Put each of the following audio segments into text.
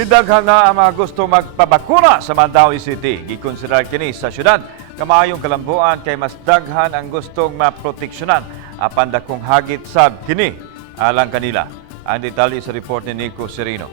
Midaghan na ang mga gusto magpabakuna sa Mandaue City. Gikonsiderar kini sa syudad kamayong kalambuan kay mas daghan ang gustong maproteksyonan apan dakong hagit sab kini alang kanila. Ang detalye sa report ni Nico Serino.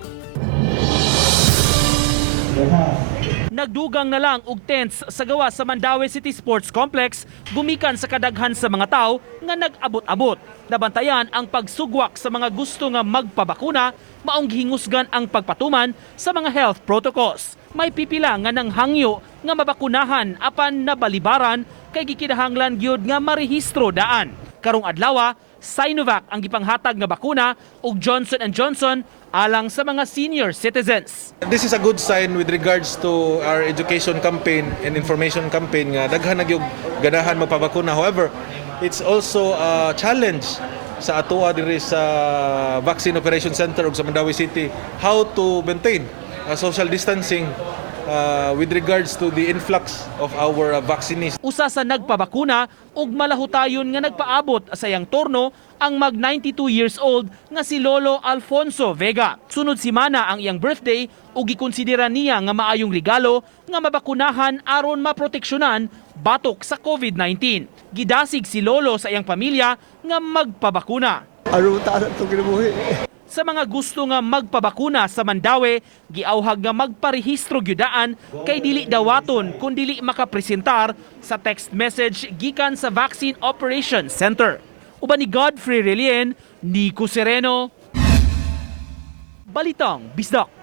Nagdugang na lang og tents sa gawa sa Mandaue City Sports Complex gumikan sa kadaghan sa mga tao nga nag-abot-abot. Nabantayan ang pagsugwak sa mga gusto nga magpabakuna, maong hingusgan ang pagpatuman sa mga health protocols. May pipila nga nang hangyo nga mabakunahan apan nabalibaran kay gikinahanglan gyud nga marehistro daan. Karong adlaw, Sinovac ang gipanghatag nga bakuna ug Johnson & Johnson alang sa mga senior citizens. This is a good sign with regards to our education campaign and information campaign nga daghan na gyud ganahan magpabakuna. However, it's also a challenge sa atoa diri sa Vaccine Operation Center ug sa Mandaue City how to maintain social distancing with regards to the influx of our vaccinees. Usa sa nagpabakuna ug malahutayon nga nagpaabot sa iyang turno ang mag 92 years old nga si Lolo Alfonso Vega. Sunod simana ang iyang birthday ug gikonsidera niya nga maayong regalo nga mabakunahan aron maproteksyonan batok sa COVID-19. Gidasig si Lolo sa iyang pamilya nga magpabakuna. Sa mga gusto nga magpabakuna sa Mandaue, giauhag nga magparehistro gyudaan kay dili dawaton kun dili makapresentar sa text message gikan sa Vaccine Operations Center. Uban ni Godfrey Relien, Nico Sereno, Balitang Bisdak.